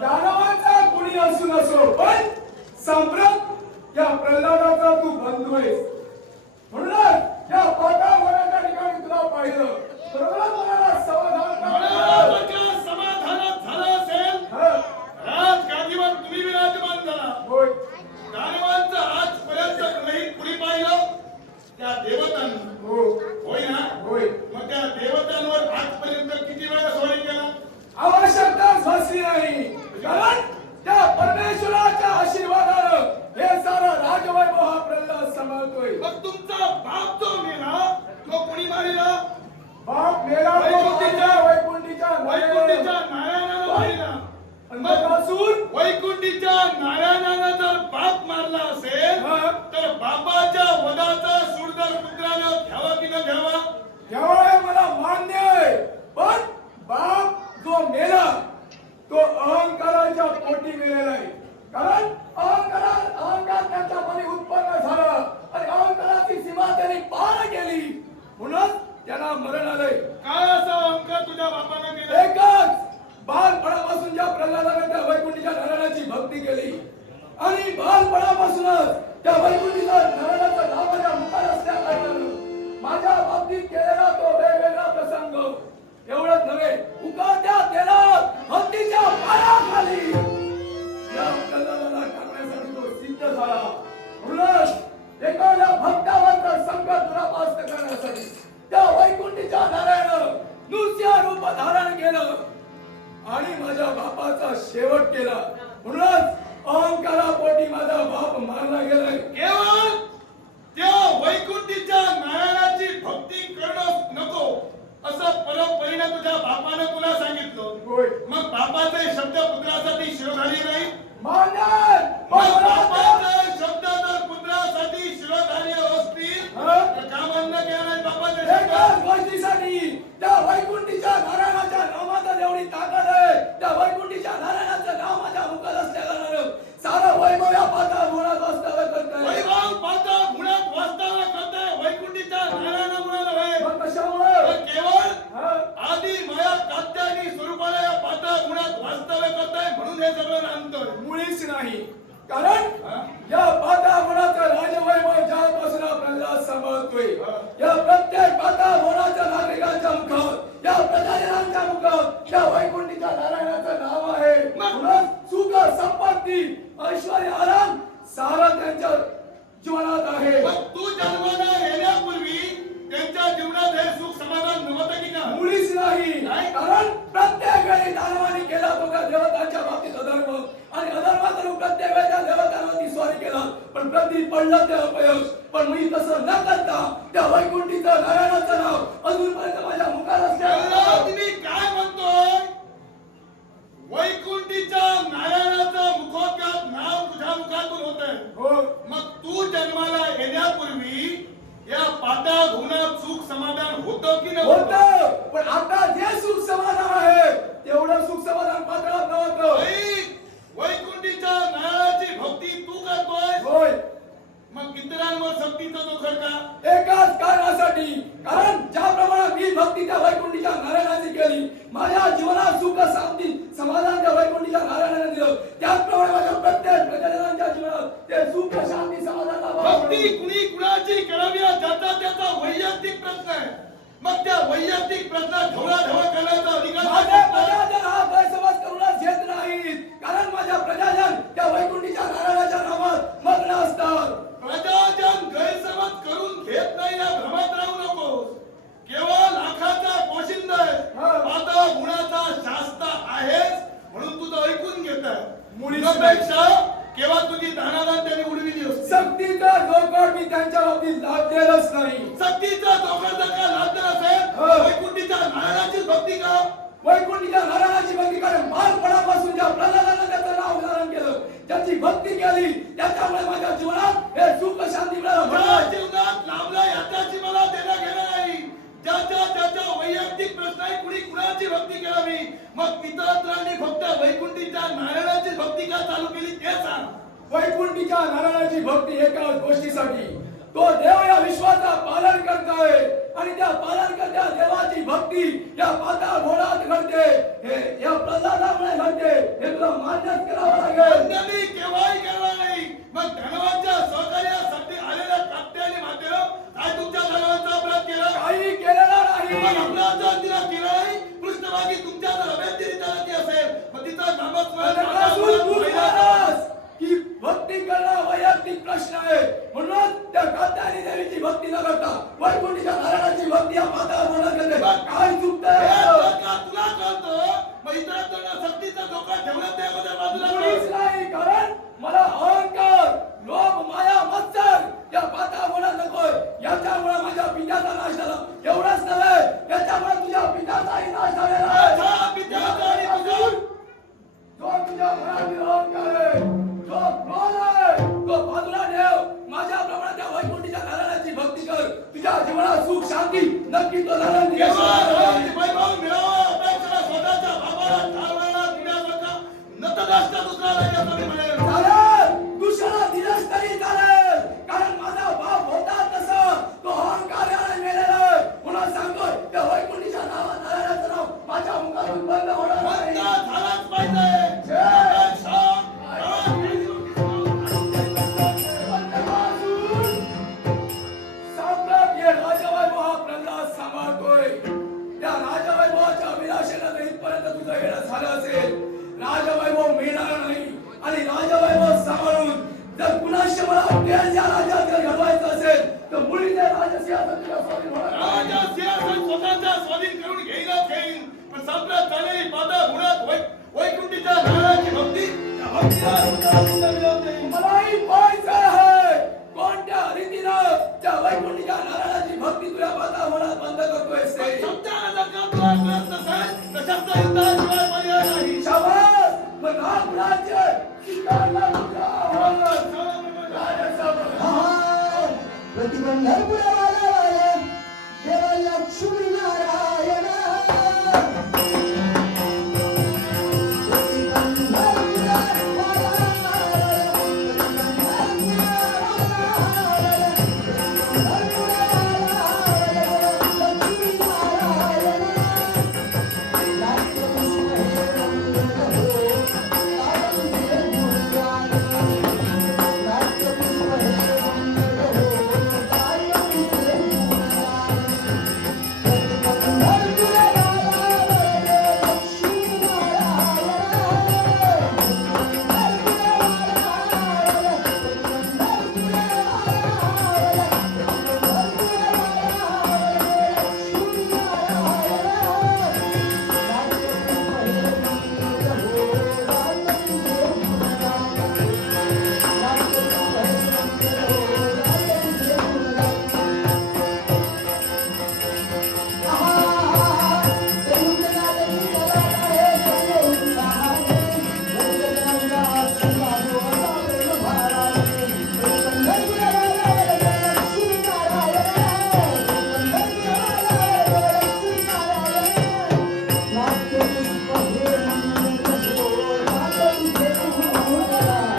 दानवाचा कुणी असू नसो, पण संप्रत या प्रल्हादाचा तू बंधू आहेस. म्हणूनच या पाताळाच्या ठिकाणी तुला पाहिलं. बरोबर मला समाधानात झालं असेल. राजगादीवर तुम्ही विराजमान झाला. होय. दानवांचं आजपर्यंत नाही कुणी पाहिलं त्या देवतांना. हो. होय ना? होय. मग त्या देवतांवर आजपर्यंत किती वेळा स्वारी केला? आवश्यकताच भासली नाही. कारण त्या परमेश्वराच्या आशीर्वादानं हे सारा राजवैभव हा प्रल्हाद सांभाळतोय. मग तुमचा बाप जो मेला तो कुणी मारिला? बाप मेला वैकुंठीच्या नारायणानं मारिला. वैकुंठीच्या नारायणानं जर बाप मारला असेल तर बापाच्या वधाचा सूड जर पुत्रानं घ्यावा की न घ्यावा? घ्यावा मला मान्य आहे. पण बाप जो मेला तो अहंकाराच्या पोटी मेलेला आहे. कारण अहंकार त्याच्यामध्ये उत्पन्न झाला आणि अहंकाराची सीमा त्याने पार केली, म्हणून त्यांना मरण आलंय. काय असा अहंकार तुझ्या बापानं केला? एकच बालपणापासून ज्या प्रल्हादाने त्या वैकुंठीच्या नारायणाची भक्ती केली आणि बालपणापासूनच त्या वैकुंठीच्या नारायणाचं नाव माझ्या मुखात असल्या कारणानं माझ्या बाबतीत केलेला तो वेगवेगळा प्रसंग एवढंच नव्हे, उकळत्या तेलात हत्तीच्या पायाखाली या प्रल्हादाला टाकण्यासाठी तो सिद्ध झाला. म्हणूनच एखाद्या भक्तावरचं संकट दुरापास्त करण्यासाठी त्या वैकुंठीच्या नारायणानं नुसत्या रूप धारण केलं आणि माझ्या बापाचा शेवट केला. म्हणूनच अहंकारापोटी माझा बाप मारला गेलाय. केवळ त्या वैकुंठीच्या नारायणाची भक्ती करणं नको असं परंपरेनं तुझ्या बापानं तुला सांगितलं. होय. मग बापाचे शब्द पुत्रासाठी शिरोधारी नाही? बापाचे शब्द जर पुत्रासाठी शिरोधारी असतील तर का बंद केला नाही बापाचे शब्द? एकाच गोष्टीसाठी त्या वैकुंठीच्या नारायणाच्या नावात एवढी ताकद आहे. त्या वैकुंठीच्या नारायणाचं नाव माझ्या मुखात असल्यानं सारा वैभव या पाताळ गुणात वास्तव्य करतोय. वैभव पाताळ गुणात वास्तव्य करतोय. वैकुंठीच्या नारायणामुळे नव्हे. मग कशामुळे? केवळ आदी माया कात्यायनी स्वरूपाला या पाताळ गुणात वास्तव्य करतोय म्हणून हे सगळं नांदतोय. मुळीच नाही. कारण या पाताळ गुणाचा राजवैभव ज्यापासून प्रल्हाद सांभाळतोय, या प्रत्येक पाताळ गुणाच्या नागरिकांच्या मुखात, या प्रजाजनांच्या मुखात या वैकुंठीच्या नारायणाचं नाव आहे. म्हणून सुख संपत्ती ऐश्वर्य आराम सारा त्यांच्या जीवनात आहे. मग तू जन्माला येण्यापूर्वी त्यांच्या जीवनात हे सुख समाधान नव्हतं की का? मुळीच नाही. कारण प्रत्येक वेळी दानवाने केला तो का देवतांच्या बाबतीत अधर्म आणि अधर्म करून प्रत्येक वेळी त्या देवतांवरती स्वारी केला, पण प्रति पडलं ते अपयश. पण मी तसं न करता त्या वैकुंठीचं नारायणाचं नाव अजूनपर्यंत माझ्या मुखात असल्यानं तुम्ही काय म्हणतोय? वैकुंठीच्या नारायणाचं मुखोद्गत नाव तुझ्या मुखातून होतंय. हो. मग तू जन्माला येण्यापूर्वी या पाताळ गुणात सुख समाधान होतं की नव्हतं? होतं. पण आता जे सुख समाधान आहे तेवढं सुख समाधान पाताळात नव्हतं. वैकुंठीच्या नारायणाची भक्ती तू करतोय. होय. मग इतरांवर सक्तीचा जोखर का? एकाच कारणासाठी. कारण ज्याप्रमाणे मी भक्ती त्या वैकुंठीच्या नारायणाची केली, माझ्या जीवनात सुख शांती समाधान त्या वैकुंठीच्या नारायणाने दिलं, त्याचप्रमाणे माझ्या प्रत्येक प्रजाजनांच्या जीवनात ते सुख शांती समाधान भक्ती कुणी कुणाची करावी ज्याचा त्याचा वैयक्तिक प्रश्न आहे. मग त्या वैयक्तिक प्रश्न ढवळाढवळ करण्याचा अधिकार माझ्या प्रजाजन हा गैरसमज करूनच घेत नाहीत. कारण माझ्या प्रजाजन त्या वैकुंठीच्या नारायणाच्या नावात मग्न असतात. प्रजाजन गैरसमज करून घेत नाही या भ्रमात राहू नकोस. केवळ लाखाचा पोशिंदा आहे, पाताळ गुणाचा शास्त्र आहेस म्हणून तुझं ऐकून घेत आहे. मुळीपेक्षा केव्हा तुझी दानादान त्याने उडविली असते. सक्तीचा जोखड मी त्यांच्या बाबतीत लाभलेलंच नाही. सक्तीचा जोखड जर का लाभला असेल वैकुंठीच्या नारायणाची भक्ती का? वैकुंठीच्या नारायणाची भक्ती कारण बालपणापासून ज्या प्रल्हादानं त्याचं नाव धारण केलं, त्याची भक्ती केली, त्याच्यामुळे माझ्या जीवनात हे सुख शांती मिळालं. माझ्या जीवनात लाभला याच्याची मला देणं घेणं नाही. ज्याच्या वैयक्तिक प्रश्न आहे कुणी कुणाची भक्ती करावी. मग इतरांनी फक्त वैकुंठीच्या नारायणाची भक्ती का चालू केली ते सांग. वैकुंठीच्या नारायणाची भक्ती एकाच गोष्टीसाठी, तो देव या विश्वाचा पालन करतोय आणि त्या पालन करत्या देवाची भक्ती या पाताळ घोडात घडते, हे या प्रल्हादामुळे घडते. हे तुला मान्यच करावं लागेल. अन्यानी केव्हाही केला नाही. मग धनवांच्या सहकार्यासाठी आलेल्या काट्या आणि मातेनं काय तुमच्या धनवांचा अपराध केला? काही केलेलं मग नाही. आपला जर तिला केला नाही, पृष्ठभागी तुमच्या जर अभ्यंतरीता ती असेल, मग तिचा नामस्मरण नरकासूर तू पहिला म्हणालास की भक्ती करणं वैयक्तिक प्रश्न आहे, म्हणून त्या कात्यायनी देवीची भक्ती न करता वैकुंठीच्या नारायणाची भक्ती या पाताळ म्हणत करते. काय हे चुकतंय? जर का तुला कळतं, मग इतरांना सक्तीचा धोका ठेवण्यात त्या अगोदर बाजूला मुळीच ठेव. नाही, कारण मला अहंकार, लोभ, माया, मत्सर या पाताळ म्हणत नकोय. याच्यामुळे माझ्या पित्याचा नाश झाला. एवढंच नव्हे, याच्यामुळे तुझ्या पित्याचाही नाश झालेला आहे. माझ्या पित्याचा आणि तुझा जो तुझ्या मनातील अहंकार आहे, जो क्रोध आहे, तो बाजूला ठेव. माझ्याप्रमाणे त्या वैकुंठीच्या नारायणाची भक्ती कर. तुझ्या जीवनात सुख शांती नक्की तो नारायण देईल. केवळ रामाची वैभव मिळावं, अपेक्षा स्वतःच्या बापाला ठारवायला तुझ्यासारखा नतद्रष्टा दुसरा नाही असं मी म्हणेन. चालेल, दुसऱ्याला दिलंच तरी चालेल, कारण माझा बाप होता तसा तो अहंकाराने मेलेला आहे. म्हणून सांगतोय त्या वैकुंठीच्या नारायणाचं नाव माझ्या मुखातून बंद होणार नाही. बंद झालाच पाहिजे. सम्राट हे राजवैभव हा प्रल्हाद सांभाळतोय. त्या राजवैभवाच्या अभिलाषेनं जर इथपर्यंत तुझं येणं झालं असेल, राजवैभव मिळणार नाही. आणि राजवैभव सांभाळून जर कुणाशी मला अखेर या राज्यात जर घडवायचं असेल, तर मुळी ते राजसिंहासन तुझ्या स्वाधीन होणार नाही. राजा सिंहासन स्वतःच्या स्वाधीन करून घेईनच घेईन, पण सम्राट झालेली पादा गुणात वैकुंठीच्या नारायणाची भक्ती, त्या भक्तीला सुद्धा विरोध नाही. मलाही पाहायचं आहे कोणत्या रीतीनं त्या वैकुंठीच्या नारायणाची भक्ती तुझ्या पाता मनात बंद करतोयस ते. शब्दाला जर का तुला कळत नसेल, तर शब्द युद्धाशिवाय पर्याय नाही. शाबास, मग राम राज्य स्वीकारला तुझा आवाज. राजा साहेब. प्रतिबंधन पुढे